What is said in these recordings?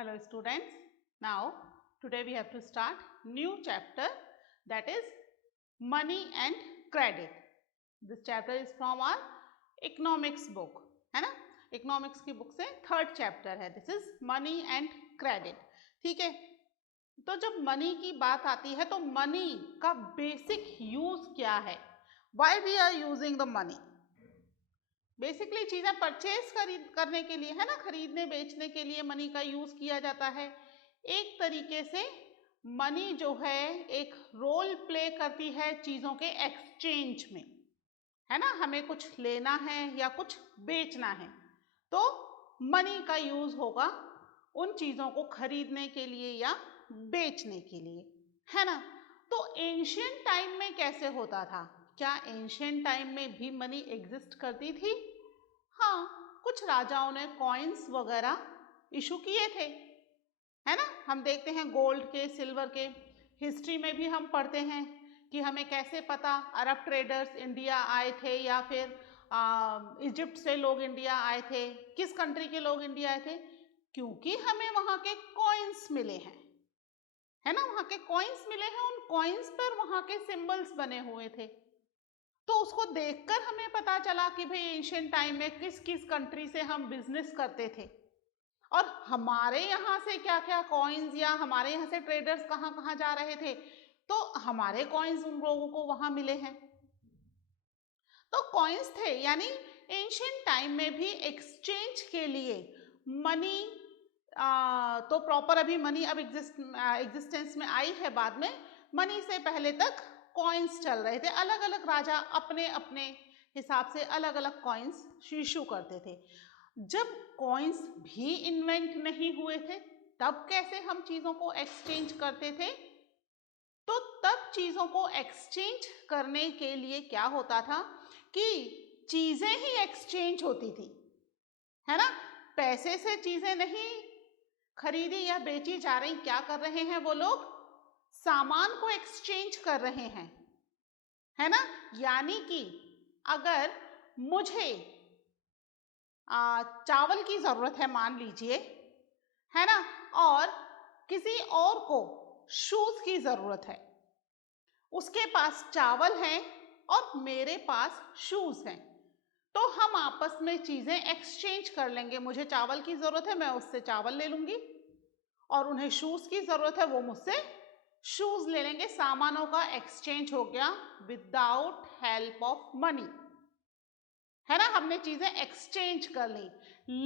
Hello students. Now today we have to start new chapter, that is money and credit. This chapter is from our economics book, है ना. Economics की book से third chapter है. This is money and credit. ठीक है. तो जब money की बात आती है तो मनी का बेसिक यूज क्या है, why we are using the money. Basically चीजें परचेज करने के लिए, है ना, खरीदने बेचने के लिए मनी का यूज किया जाता है. एक तरीके से मनी जो है एक रोल प्ले करती है चीजों के एक्सचेंज में, है ना. हमें कुछ लेना है या कुछ बेचना है तो मनी का यूज होगा उन चीजों को खरीदने के लिए या बेचने के लिए, है ना. तो एंशियंट टाइम में कैसे होता था? क्या एंशियंट टाइम में भी मनी एग्जिस्ट करती थी? हाँ, कुछ राजाओं ने कॉइन्स वगैरह इशू किए थे, है ना. हम देखते हैं गोल्ड के, सिल्वर के, हिस्ट्री में भी हम पढ़ते हैं कि हमें कैसे पता अरब ट्रेडर्स इंडिया आए थे या फिर इजिप्ट से लोग इंडिया आए थे. किस कंट्री के लोग इंडिया आए थे? क्योंकि हमें वहां के कॉइन्स मिले हैं, है ना. वहां के कॉइन्स मिले हैं, उन कॉइन्स पर वहां के सिंबल्स बने हुए थे. तो उसको देखकर हमें पता चला कि भाई एंशियंट टाइम में किस किस कंट्री से हम बिजनेस करते थे और हमारे यहाँ से क्या क्या कॉइन्स या हमारे यहाँ से ट्रेडर्स कहाँ कहाँ जा रहे थे, तो हमारे कॉइन्स उन लोगों को वहां मिले हैं. तो कॉइन्स थे, यानी एंशियंट टाइम में भी एक्सचेंज के लिए मनी, तो प्रॉपर अभी मनी अब एग्जिस्टेंस में आई है बाद में. मनी से पहले तक कॉइन्स चल रहे थे. अलग अलग राजा अपने अपने हिसाब से अलग अलग कॉइन्स इशू करते थे. जब कॉइन्स भी इन्वेंट नहीं हुए थे तब कैसे हम चीजों को एक्सचेंज करते थे? तो तब चीजों को एक्सचेंज करने के लिए क्या होता था कि चीजें ही एक्सचेंज होती थी, है ना. पैसे से चीजें नहीं खरीदी या बेची जा रही. क्या कर रहे हैं वो लोग? सामान को एक्सचेंज कर रहे हैं, है ना. यानी कि अगर मुझे चावल की जरूरत है मान लीजिए, है ना, और किसी और को शूज की जरूरत है. उसके पास चावल है और मेरे पास शूज हैं, तो हम आपस में चीजें एक्सचेंज कर लेंगे. मुझे चावल की जरूरत है, मैं उससे चावल ले लूंगी, और उन्हें शूज की जरूरत है, वो मुझसे शूज ले लेंगे. सामानों का एक्सचेंज हो गया विदाउट हेल्प ऑफ मनी, है ना. हमने चीजें एक्सचेंज कर ली.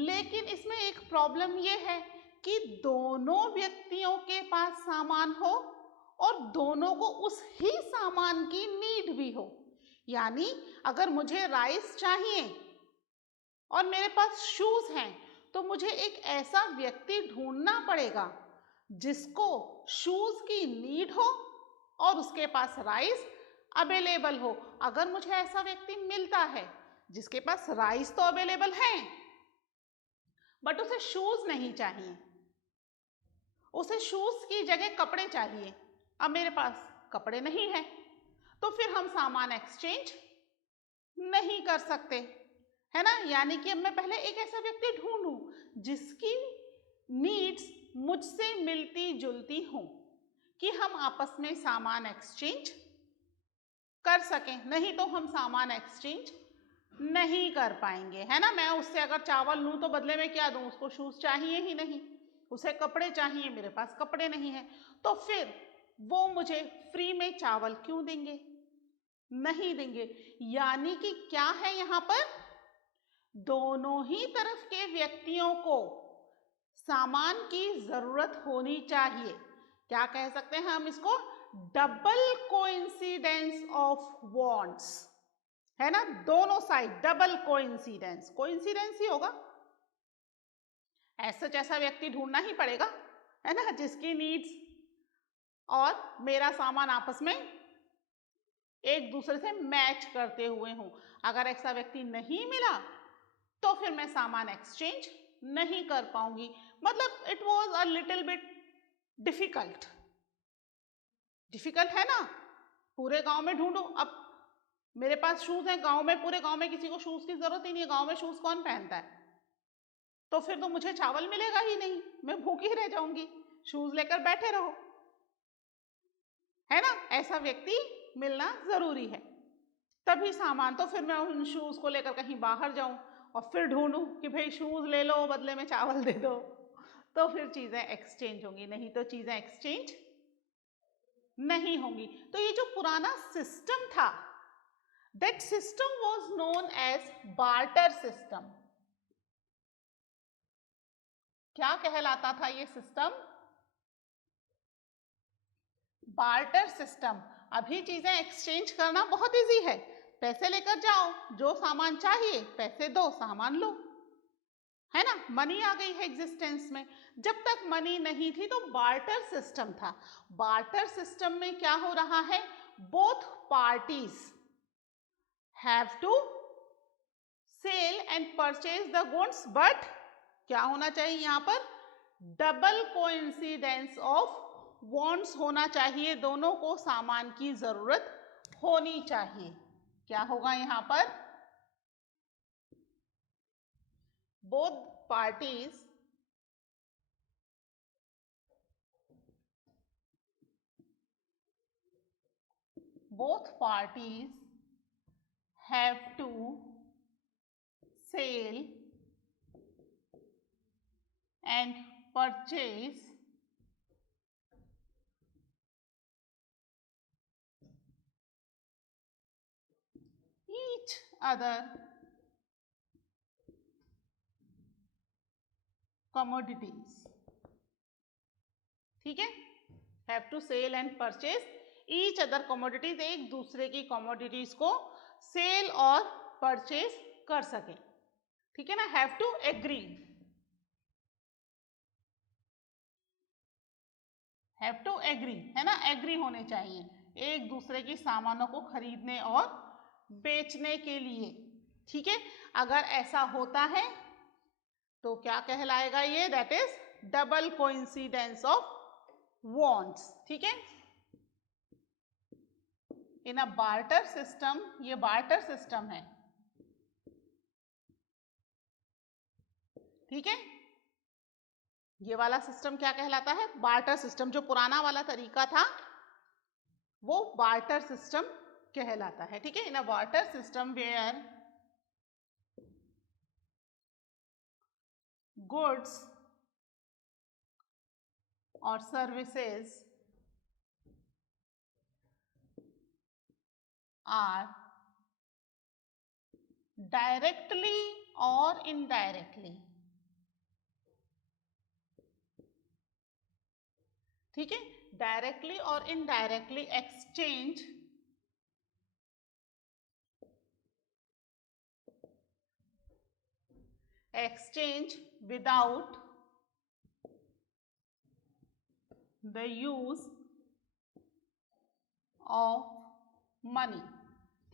लेकिन इसमें एक प्रॉब्लम ये है कि दोनों व्यक्तियों के पास सामान हो और दोनों को उस ही सामान की नीड भी हो. यानी अगर मुझे राइस चाहिए और मेरे पास शूज हैं तो मुझे एक ऐसा व्यक्ति ढूंढना पड़ेगा जिसको शूज की नीड हो और उसके पास राइस अवेलेबल हो. अगर मुझे ऐसा व्यक्ति मिलता है जिसके पास राइस तो अवेलेबल है बट उसे शूज नहीं चाहिए, उसे शूज की जगह कपड़े चाहिए, अब मेरे पास कपड़े नहीं है, तो फिर हम सामान एक्सचेंज नहीं कर सकते, है ना. यानी कि अब मैं पहले एक ऐसा व्यक्ति ढूंढूं जिसकी नीड्स मुझसे मिलती जुलती हो कि हम आपस में सामान एक्सचेंज कर सकें. नहीं तो हम सामान एक्सचेंज नहीं कर पाएंगे, है ना. मैं उससे अगर चावल लूं तो बदले में क्या दूं? उसको शूज चाहिए ही नहीं, उसे कपड़े चाहिए, मेरे पास कपड़े नहीं है, तो फिर वो मुझे फ्री में चावल क्यों देंगे? नहीं देंगे. यानी कि क्या है यहां पर? दोनों ही तरफ के व्यक्तियों को सामान की जरूरत होनी चाहिए. क्या कह सकते हैं हम इसको? डबल कोइंसिडेंस ऑफ वांट्स, है ना. दोनों साइड डबल कोइंसिडेंस, कोइंसिडेंस ही होगा. ऐसा जैसा व्यक्ति ढूंढना ही पड़ेगा, है ना, जिसकी नीड्स और मेरा सामान आपस में एक दूसरे से मैच करते हुए हों. अगर ऐसा व्यक्ति नहीं मिला तो फिर मैं सामान एक्सचेंज नहीं कर पाऊंगी. मतलब it was a little bit difficult है ना. पूरे गांव में ढूंढो. अब मेरे पास शूज हैं गांव में, पूरे गांव में किसी को शूज की जरूरत ही नहीं है. गांव में शूज कौन पहनता है? तो फिर तो मुझे चावल मिलेगा ही नहीं, मैं भूखी रह जाऊंगी। शूज लेकर बैठे रहो, है ना, ऐसा व्यक्ति मिलना जरूरी है। तभी सामान, तो फिर मैं उन शूज को लेकर कहीं बाहर जाऊं और फिर ढूंढूं कि भाई शूज ले लो बदले में चावल दे दो, तो फिर चीजें एक्सचेंज होंगी, नहीं तो चीजें एक्सचेंज नहीं होंगी। तो ये जो पुराना सिस्टम था, that system was known as barter system. क्या कहलाता था ये सिस्टम? Barter system. अभी चीजें एक्सचेंज करना बहुत इजी है, पैसे लेकर जाओ, जो सामान चाहिए पैसे दो, सामान लो, है ना, मनी आ गई है एग्जिस्टेंस में। जब तक मनी नहीं थी तो बार्टर सिस्टम था। बार्टर सिस्टम में क्या हो रहा है? Both parties have to sell and purchase the goods, but क्या होना चाहिए यहाँ पर? डबल कोइंसिडेंस ऑफ वांट्स होना चाहिए, दोनों को सामान की जरूरत होनी चाहिए। क्या होगा यहाँ पर? Both parties have to sell and purchase each other commodities। ठीक है, have to sell and purchase each other commodities, एक दूसरे की commodities को सेल और परचेज कर सके। ठीक है ना, have to agree, have to agree, है ना, एग्री होने चाहिए एक दूसरे की सामानों को खरीदने और बेचने के लिए। ठीक है, अगर ऐसा होता है तो क्या कहलाएगा ये? That is double coincidence of wants. ठीक है, इन अ बार्टर सिस्टम, ये बार्टर सिस्टम है। ठीक है, ये वाला सिस्टम क्या कहलाता है? Barter system. जो पुराना वाला तरीका था वो बार्टर सिस्टम कहलाता है। ठीक है, इन अ बार्टर सिस्टम वेयर गुड्स और services are directly or indirectly, ठीक है, डायरेक्टली और indirectly exchange without the use of money।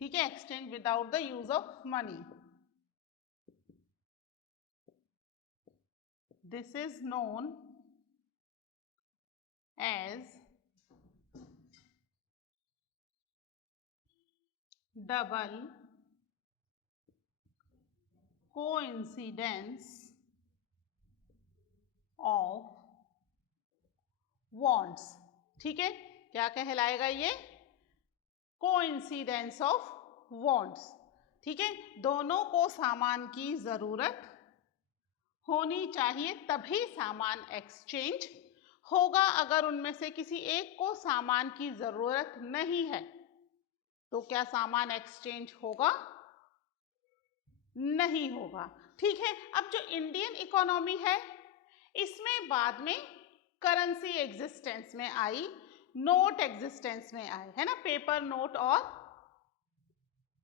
ठीक है, exchange without the use of money, this is known as double coincidence of wants। ठीक है, क्या कहलाएगा ये? Coincidence of wants. ठीक है, दोनों को सामान की जरूरत होनी चाहिए तभी सामान एक्सचेंज होगा। अगर उनमें से किसी एक को सामान की जरूरत नहीं है तो क्या सामान एक्सचेंज होगा? नहीं होगा। ठीक है, अब जो इंडियन इकोनॉमी है इसमें बाद में करेंसी एग्जिस्टेंस में आई, नोट एग्जिस्टेंस में आए, है ना, पेपर नोट और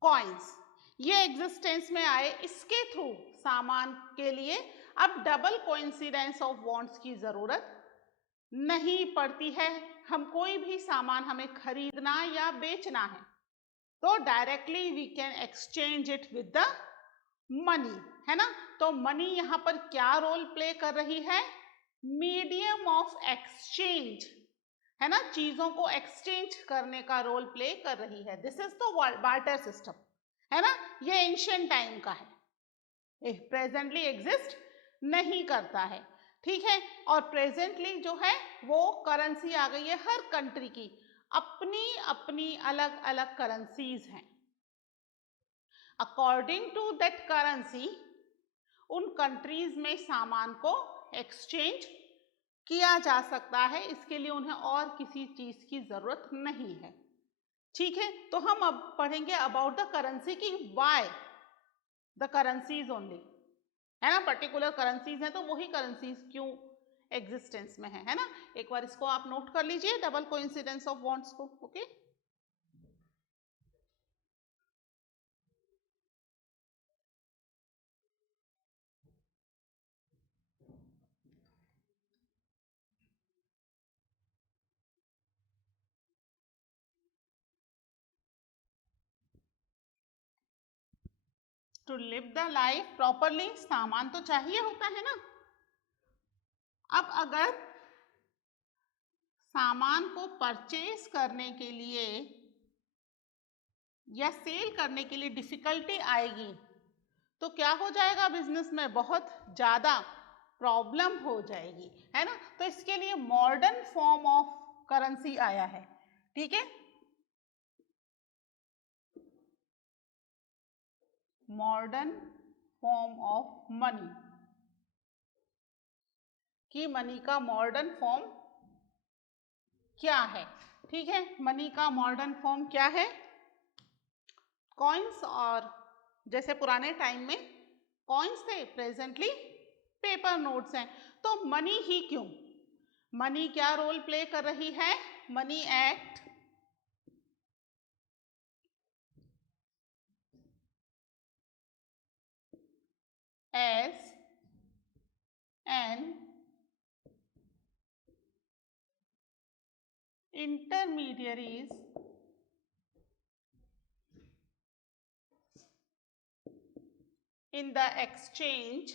कॉइन्स ये एग्जिस्टेंस में आए। इसके थ्रू सामान के लिए अब डबल कोइंसिडेंस ऑफ वांट्स की जरूरत नहीं पड़ती है। हम कोई भी सामान हमें खरीदना या बेचना है तो directly we can exchange it with the money, है ना। तो मनी यहाँ पर क्या रोल प्ले कर रही है? मीडियम ऑफ एक्सचेंज, है ना, चीजों को एक्सचेंज करने का रोल प्ले कर रही है। This is the barter system, है ना। ये एंशिएंट टाइम का है, प्रेजेंटली एग्जिस्ट नहीं करता है, ठीक है। और प्रेजेंटली जो है वो करेंसी आ गई है, हर कंट्री की अपनी अपनी अलग अलग करेंसीज हैं। अकॉर्डिंग टू दैट करेंसी उन कंट्रीज में सामान को एक्सचेंज किया जा सकता है, इसके लिए उन्हें और किसी चीज की जरूरत नहीं है, ठीक है। तो हम अब पढ़ेंगे अबाउट द करेंसी की वाई द करेंसीज ओनली, है ना। पर्टिकुलर करेंसीज हैं तो वही करेंसीज क्यों एग्जिस्टेंस में है ना। एक बार इसको आप नोट कर लीजिए, डबल कोइंसिडेंस ऑफ बॉन्ड्स को, okay. To live the life properly सामान तो चाहिए होता है ना। अब अगर सामान को परचेज करने के लिए या सेल करने के लिए डिफिकल्टी आएगी तो क्या हो जाएगा, बिजनेस में बहुत ज्यादा प्रॉब्लम हो जाएगी, है ना। तो इसके लिए मॉडर्न फॉर्म ऑफ करेंसी आया है, ठीक है। मॉडर्न फॉर्म ऑफ मनी, कि मनी का मॉडर्न फॉर्म क्या है, ठीक है। मनी का मॉडर्न फॉर्म क्या है, कॉइन्स। और जैसे पुराने टाइम में कॉइन्स थे, प्रेजेंटली पेपर नोट्स हैं। तो मनी ही क्यों, मनी क्या रोल प्ले कर रही है, money act as an intermediaries in the exchange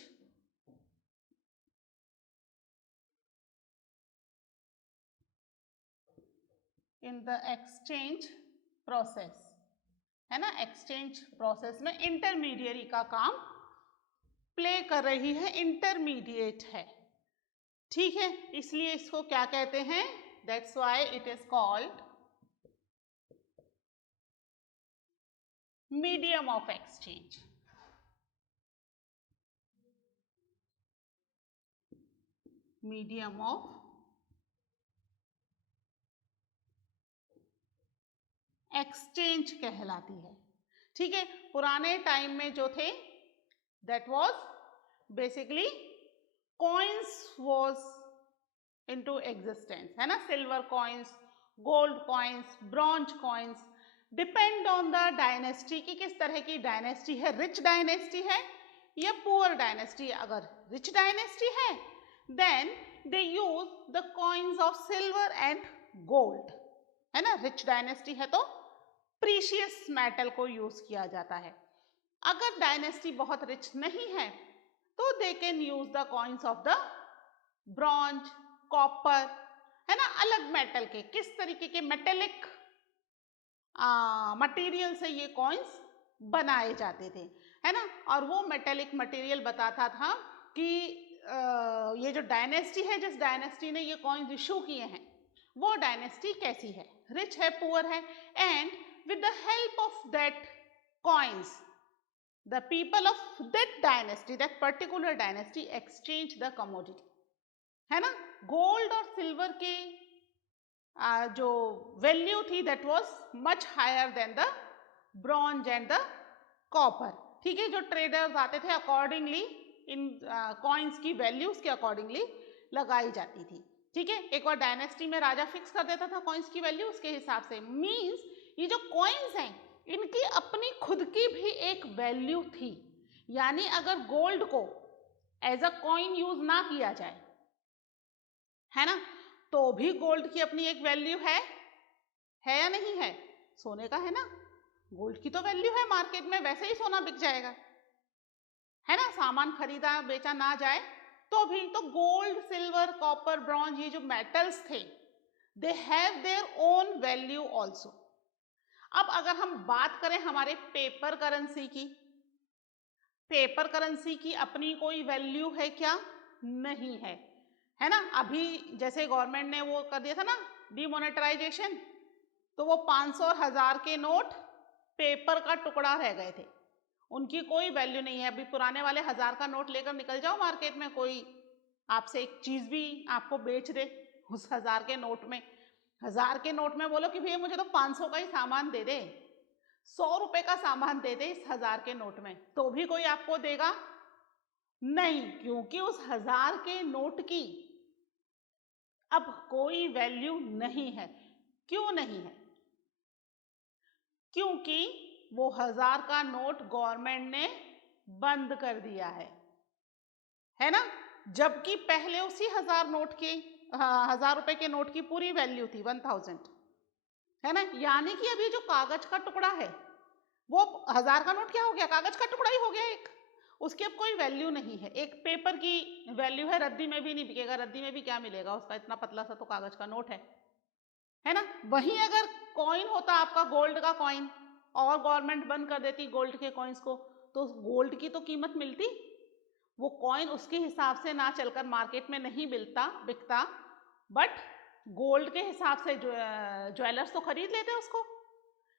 process, है ना। एक्सचेंज प्रोसेस में इंटरमीडियरी का काम प्ले कर रही है, इंटरमीडिएट है, ठीक है। इसलिए इसको क्या कहते हैं, that's why it is called medium of exchange. Medium of exchange कहलाती है, ठीक है। पुराने टाइम में जो थे that was basically coins was into existence, है ना। Silver coins, gold coins, bronze coins, depend on the dynasty की किस तरह की डायनेस्टी है, रिच डायनेस्टी है या पुअर डायनेस्टी। अगर रिच डायनेस्टी है then they use the coins of silver and gold, है ना। रिच डायनेस्टी है तो प्रीशियस मेटल को यूज किया जाता है। अगर डायनेस्टी बहुत रिच नहीं है तो they can use the coins of the bronze, copper, है ना। अलग मेटल के, किस तरीके के मेटेलिक मटेरियल से ये कॉइन्स बनाए जाते थे, है ना। और वो मेटेलिक मटेरियल बताता था कि ये जो डायनेस्टी है, जिस डायनेस्टी ने ये कॉइन्स इशू किए हैं वो डायनेस्टी कैसी है, रिच है, पुअर है। And with the help of that coins the people of that dynasty, that particular dynasty exchange the commodity, है ना। गोल्ड और सिल्वर की जो वैल्यू थी that was much higher than the bronze and the copper, ठीक है। जो traders आते थे अकॉर्डिंगली इन कॉइन्स की वैल्यूज के अकॉर्डिंगली लगाई जाती थी, ठीक है। एक बार डायनेस्टी में राजा फिक्स कर देता था कॉइन्स की वैल्यू, उसके हिसाब से। मीन्स ये जो कॉइन्स हैं इनकी अपनी खुद की भी एक वैल्यू थी, यानी अगर गोल्ड को एज अ कॉइन यूज ना किया जाए, है ना, तो भी गोल्ड की अपनी एक वैल्यू है या नहीं है। सोने का है ना, गोल्ड की तो वैल्यू है मार्केट में, वैसे ही सोना बिक जाएगा, है ना। सामान खरीदा बेचा ना जाए तो भी, तो गोल्ड, सिल्वर, कॉपर, ब्रॉन्ज, ये जो मेटल्स थे they have their own value also. अब अगर हम बात करें हमारे पेपर करेंसी की, पेपर करेंसी की अपनी कोई वैल्यू है क्या? नहीं है, है ना। अभी जैसे गवर्नमेंट ने वो कर दिया था ना डिमोनेटाइजेशन, तो वो 500 और 1000 के नोट पेपर का टुकड़ा रह गए थे, उनकी कोई वैल्यू नहीं है। अभी पुराने वाले 1000 का नोट लेकर निकल जाओ मार्केट में, कोई आपसे एक चीज भी आपको बेच दे उस 1000 के नोट में, 1000 के नोट में बोलो कि भैया मुझे तो 500 का ही सामान दे दे, 100 रुपए का सामान दे दे इस 1000 के नोट में, तो भी कोई आपको देगा नहीं, क्योंकि उस 1000 के नोट की अब कोई वैल्यू नहीं है। क्यों नहीं है? क्योंकि वो 1000 का नोट गवर्नमेंट ने बंद कर दिया है ना। जबकि पहले उसी 1000 नोट के 1000 रुपए के नोट की पूरी वैल्यू थी 1000, है ना। यानी कि अभी जो कागज का टुकड़ा है वो 1000 का नोट क्या हो गया? कागज का टुकड़ा ही हो गया एक, उसकी अब कोई वैल्यू नहीं है। एक पेपर की वैल्यू है, रद्दी में भी नहीं बिकेगा, रद्दी में भी क्या मिलेगा उसका, इतना पतला सा तो कागज का नोट है ना। वहीं अगर कॉइन होता आपका गोल्ड का कॉइन और गवर्नमेंट बंद कर देती गोल्ड के कॉइन्स को, तो गोल्ड की तो कीमत मिलती, वो कॉइन उसके हिसाब से ना चलकर मार्केट में नहीं बिकता, बट गोल्ड के हिसाब से ज्वेलर्स तो खरीद लेते उसको।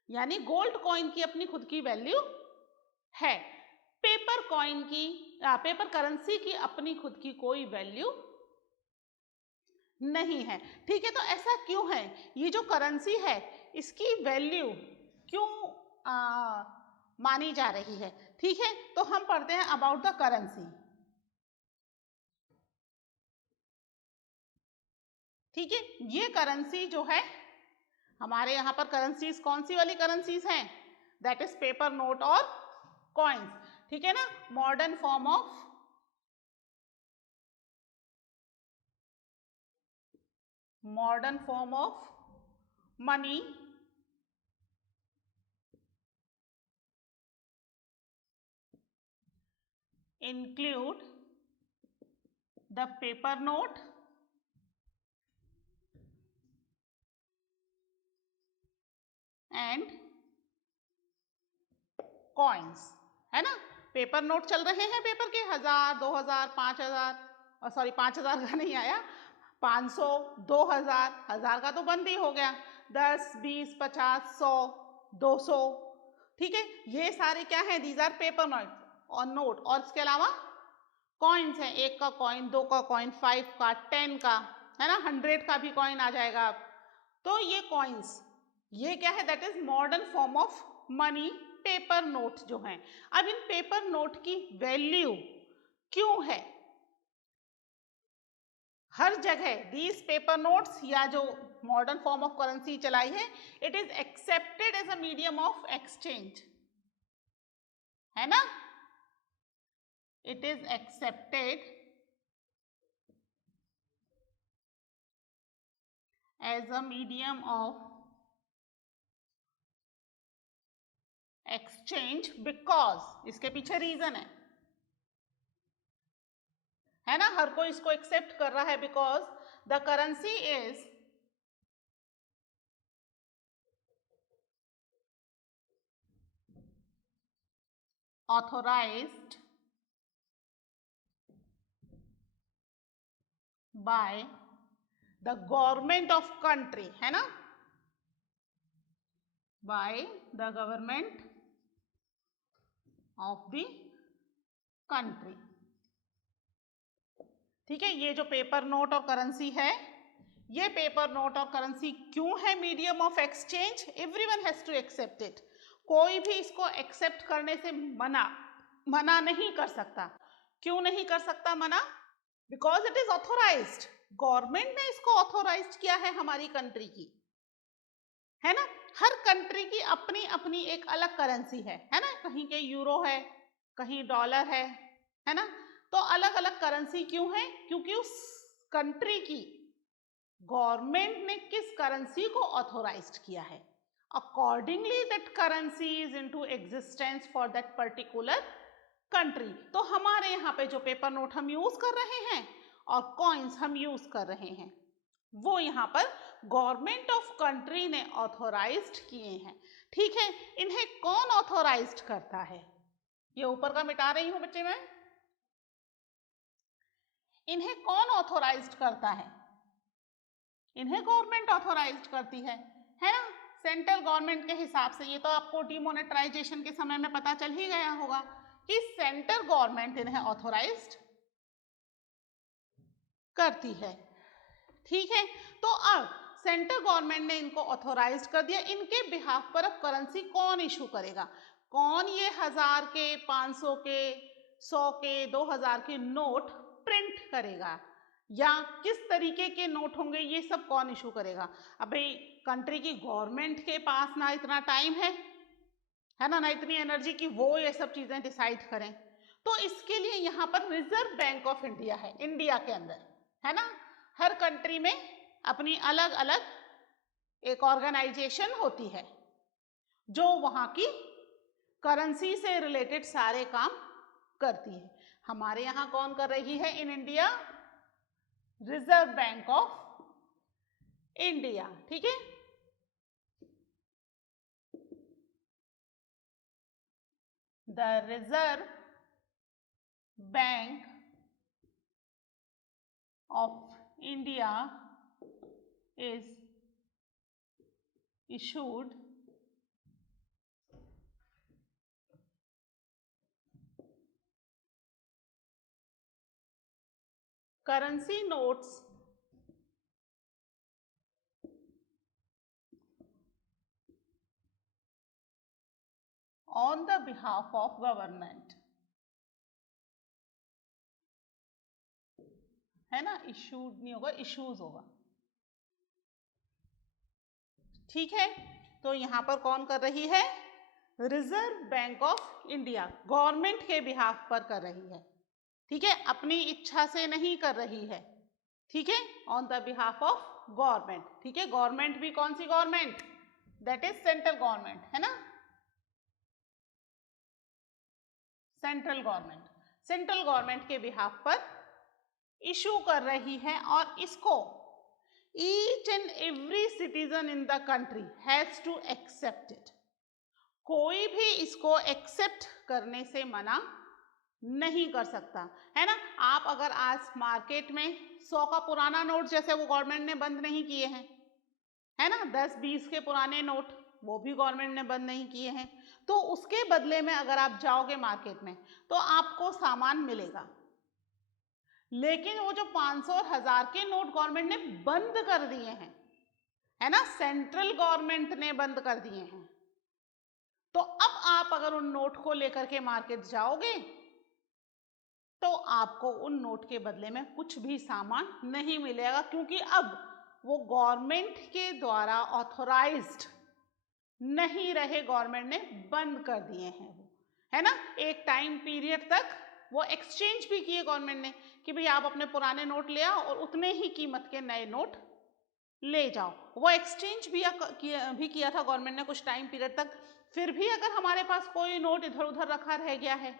यानी गोल्ड कॉइन की अपनी खुद की वैल्यू है, पेपर करेंसी की अपनी खुद की कोई वैल्यू नहीं है। ठीक है, तो ऐसा क्यों है? ये जो करेंसी है इसकी वैल्यू क्यों मानी जा रही है? ठीक है, तो हम पढ़ते हैं अबाउट द करेंसी। ठीक है, ये करेंसी जो है हमारे यहाँ पर करेंसीज कौन सी वाली करेंसीज हैं? दैट इज पेपर नोट और कॉइन्स। ठीक है ना, modern form of money include the paper note and coins, है ना। पेपर नोट चल रहे हैं पेपर के 1000, 2000, 5000, सॉरी 5000 का नहीं आया, 500, 2000, 1000 का तो बंद ही हो गया, 10, 20, 50, 100, 200। ठीक है, ये सारे क्या है? दीज आर पेपर नोट और इसके अलावा कॉइन्स हैं, 1 का कॉइन, 2 का कॉइन, 5 का, 10 का, है ना, 100 का भी कॉइन आ जाएगा। तो ये कॉइन्स, ये क्या है? That is modern form of money, paper note जो हैं। अब इन पेपर नोट की वैल्यू क्यों है? हर जगह दीज पेपर नोट्स या जो मॉडर्न फॉर्म ऑफ करेंसी चलाई है, it is accepted as a medium of exchange, है ना। It is accepted as a medium of exchange because, इसके पीछे रीजन है ना, हर कोई इसको एक्सेप्ट कर रहा है because the currency is authorised by the government of country, है ना, by the government of the country. ठीक है, ये जो पेपर नोट और करेंसी है, ये पेपर नोट और करेंसी क्यों है medium of exchange? Everyone has to accept it, कोई भी इसको एक्सेप्ट करने से मना नहीं कर सकता। क्यों नहीं कर सकता मना? Because it is authorised, government ने इसको ऑथोराइज्ड किया है हमारी कंट्री की, है ना। हर कंट्री की अपनी अपनी एक अलग करेंसी है ना, कहीं के यूरो है, कहीं डॉलर है ना। तो अलग अलग करेंसी क्यों है? क्योंकि उस कंट्री की गवर्नमेंट ने किस करेंसी को ऑथोराइज्ड किया है, accordingly that currency is into existence for that particular country. तो हमारे यहाँ पे जो पेपर नोट हम यूज कर रहे हैं और कॉइन्स हम यूज कर रहे हैं, वो यहाँ पर गवर्नमेंट ऑफ कंट्री ने ऑथोराइज्ड किए हैं। ठीक है, इन्हें कौन ऑथोराइज्ड करता है? ये ऊपर का मिटा रही हूं बच्चे मैं। इन्हें कौन ऑथोराइज्ड करता है? इन्हें गवर्नमेंट ऑथोराइज्ड करती है ना? सेंट्रल गवर्नमेंट के हिसाब से। ये तो आपको डिमोनेटाइजेशन के समय में पता चल ही गया होगा कि सेंट्रल गवर्नमेंट इन्हें ऑथोराइज्ड करती है। ठीक है, तो अब सेंट्रल गवर्नमेंट ने इनको ऑथोराइज्ड कर दिया। इनके बिहाफ पर अब करेंसी कौन इशू करेगा? कौन ये 1000 के, 500 के, 100 के, 2000 के नोट प्रिंट करेगा, या किस तरीके के नोट होंगे, ये सब कौन इशू करेगा? अब भाई कंट्री की गवर्नमेंट के पास ना इतना टाइम है ना, ना इतनी एनर्जी की वो ये सब चीजें डिसाइड करें। तो इसके लिए यहाँ पर रिजर्व बैंक ऑफ इंडिया है, इंडिया के अंदर, है ना। हर कंट्री में अपनी अलग अलग एक ऑर्गेनाइजेशन होती है जो वहां की करेंसी से रिलेटेड सारे काम करती है। हमारे यहाँ कौन कर रही है in India? Reserve Bank of India. ठीक है, the reserve Bank of India is issued currency notes on the behalf of government, है ना। इशूड नहीं होगा, इश्यूज होगा। ठीक है, तो यहां पर कौन कर रही है? Reserve Bank of India government के बिहाफ पर कर रही है। ठीक है, अपनी इच्छा से नहीं कर रही है। ठीक है, on the behalf of government. ठीक है, गवर्नमेंट भी कौन सी government? That is central government, है ना। सेंट्रल गवर्नमेंट, सेंट्रल गवर्नमेंट के बिहाफ पर इशू कर रही है, और इसको each and every citizen in the country has to accept it. कोई भी इसको एक्सेप्ट करने से मना नहीं कर सकता, है ना। आप अगर आज मार्केट में 100 का पुराना नोट, जैसे वो गवर्नमेंट ने बंद नहीं किए हैं, है ना, 10-20 के पुराने नोट वो भी गवर्नमेंट ने बंद नहीं किए हैं, तो उसके बदले में अगर आप जाओगे मार्केट में तो आपको सामान मिलेगा। लेकिन वो जो 500 और 1000 के नोट गवर्नमेंट ने बंद कर दिए हैं, है ना, सेंट्रल गवर्नमेंट ने बंद कर दिए हैं, तो अब आप अगर उन नोट को लेकर के मार्केट जाओगे तो आपको उन नोट के बदले में कुछ भी सामान नहीं मिलेगा, क्योंकि अब वो गवर्नमेंट के द्वारा ऑथोराइज्ड नहीं रहे, गवर्नमेंट ने बंद कर दिए हैं वो, है ना। एक टाइम पीरियड तक वो एक्सचेंज भी किए गवर्नमेंट ने कि भाई आप अपने पुराने नोट ले आओ और उतने ही कीमत के नए नोट ले जाओ। वो एक्सचेंज भी किया था गवर्नमेंट ने कुछ टाइम पीरियड तक। फिर भी अगर हमारे पास कोई नोट इधर उधर रखा रह गया है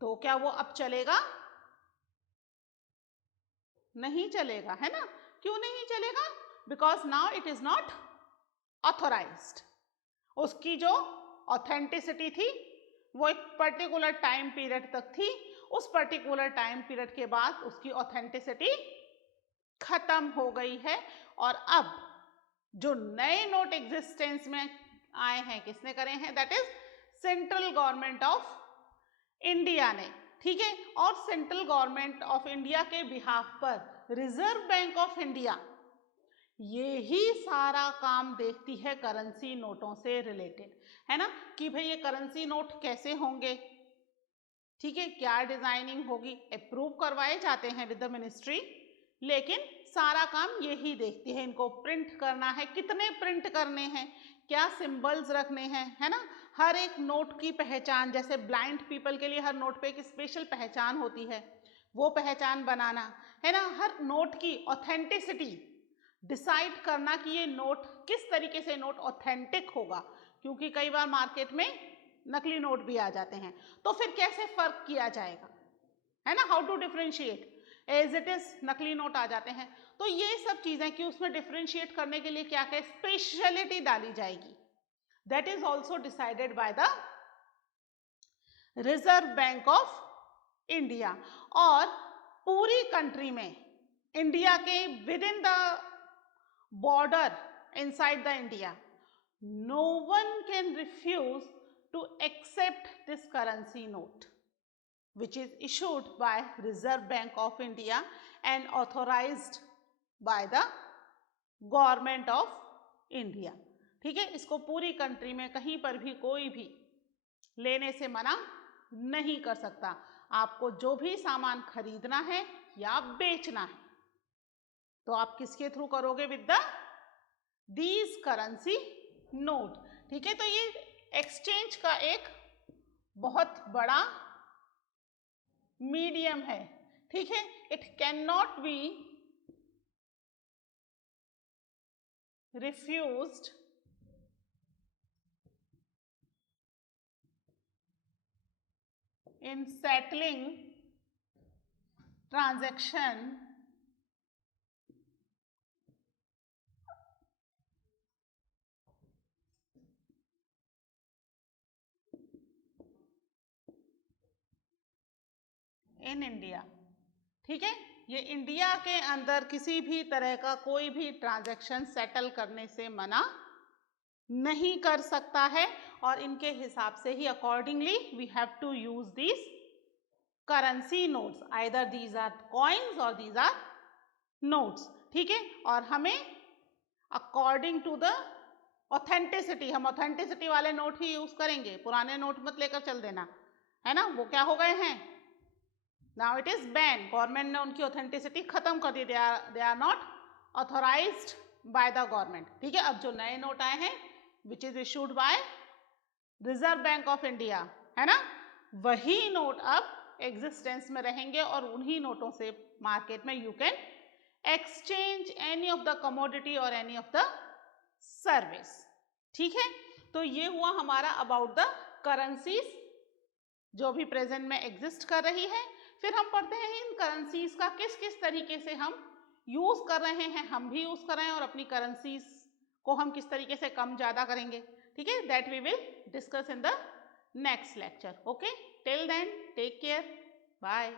तो क्या वो अब चलेगा? नहीं चलेगा, है ना। क्यों नहीं चलेगा? Because now it is not authorised. उसकी जो ऑथेंटिसिटी थी वो एक पर्टिकुलर टाइम पीरियड तक थी, उस पर्टिकुलर टाइम पीरियड के बाद उसकी ऑथेंटिसिटी खत्म हो गई है, और अब जो नए नोट एग्जिस्टेंस में आए हैं किसने करे हैं? That is central government of India ने। ठीक है, और सेंट्रल गवर्नमेंट ऑफ इंडिया के बिहाफ पर रिजर्व बैंक ऑफ इंडिया ये ही सारा काम देखती है करेंसी नोटों से रिलेटेड, है ना, कि भाई ये करेंसी नोट कैसे होंगे, ठीक है, क्या डिजाइनिंग होगी। अप्रूव करवाए जाते हैं विद द मिनिस्ट्री, लेकिन सारा काम यही देखती है। इनको प्रिंट करना है, कितने प्रिंट करने हैं, क्या सिंबल्स रखने हैं, है ना। हर एक नोट की पहचान, जैसे ब्लाइंड पीपल के लिए हर नोट पे एक स्पेशल पहचान होती है, वो पहचान बनाना, है ना। हर नोट की ऑथेंटिसिटी डिसाइड करना कि ये नोट किस तरीके से नोट ऑथेंटिक होगा, क्योंकि कई बार मार्केट में नकली नोट भी आ जाते हैं, तो फिर कैसे फर्क किया जाएगा, है ना, how to differentiate. As it is नकली नोट आ जाते हैं, तो ये सब चीजें कि उसमें डिफरेंशिएट करने के लिए क्या क्या स्पेशलिटी डाली जाएगी, that is also decided by the reserve Bank of India. और पूरी कंट्री में, इंडिया के with in the border inside the India, no one can refuse to accept this currency note which is issued by Reserve Bank of India and authorized by the government of India। ठीक है, इसको पूरी country में कहीं पर भी कोई भी लेने से मना नहीं कर सकता। आपको जो भी सामान खरीदना है या बेचना है तो आप किसके थ्रू करोगे? With the these currency note. ठीक है, तो ये एक्सचेंज का एक बहुत बड़ा मीडियम है। ठीक है, it can not be refused in settling transaction in India। ठीक है, ये इंडिया के अंदर किसी भी तरह का कोई भी ट्रांजैक्शन सेटल करने से मना नहीं कर सकता है और इनके हिसाब से ही accordingly we have to use these currency notes, either these are coins और दीज आर नोट्स। ठीक है, और हमें अकॉर्डिंग टू द ऑथेंटिसिटी, हम ऑथेंटिसिटी वाले नोट ही यूज करेंगे, पुराने नोट मत लेकर चल देना, है ना, वो क्या हो गए हैं, now it is ban, government ने उनकी ऑथेंटिसिटी खत्म कर दी, they are not authorised by the government. ठीक है, अब जो नए नोट आए हैं which is issued by Reserve Bank of India, है ना, वही नोट अब एग्जिस्टेंस में रहेंगे और उन्हीं नोटों से मार्केट में you can exchange any of the commodity और एनी ऑफ द सर्विस। ठीक है, तो ये हुआ हमारा अबाउट द करेंसीज जो भी प्रेजेंट में एग्जिस्ट कर रही है। फिर हम पढ़ते हैं इन करेंसीज का किस किस तरीके से हम यूज कर रहे हैं, हम भी यूज कर रहे हैं और अपनी करेंसीज को हम किस तरीके से कम ज्यादा करेंगे। ठीक है, that we will discuss in the next lecture. Okay, till then take care, bye.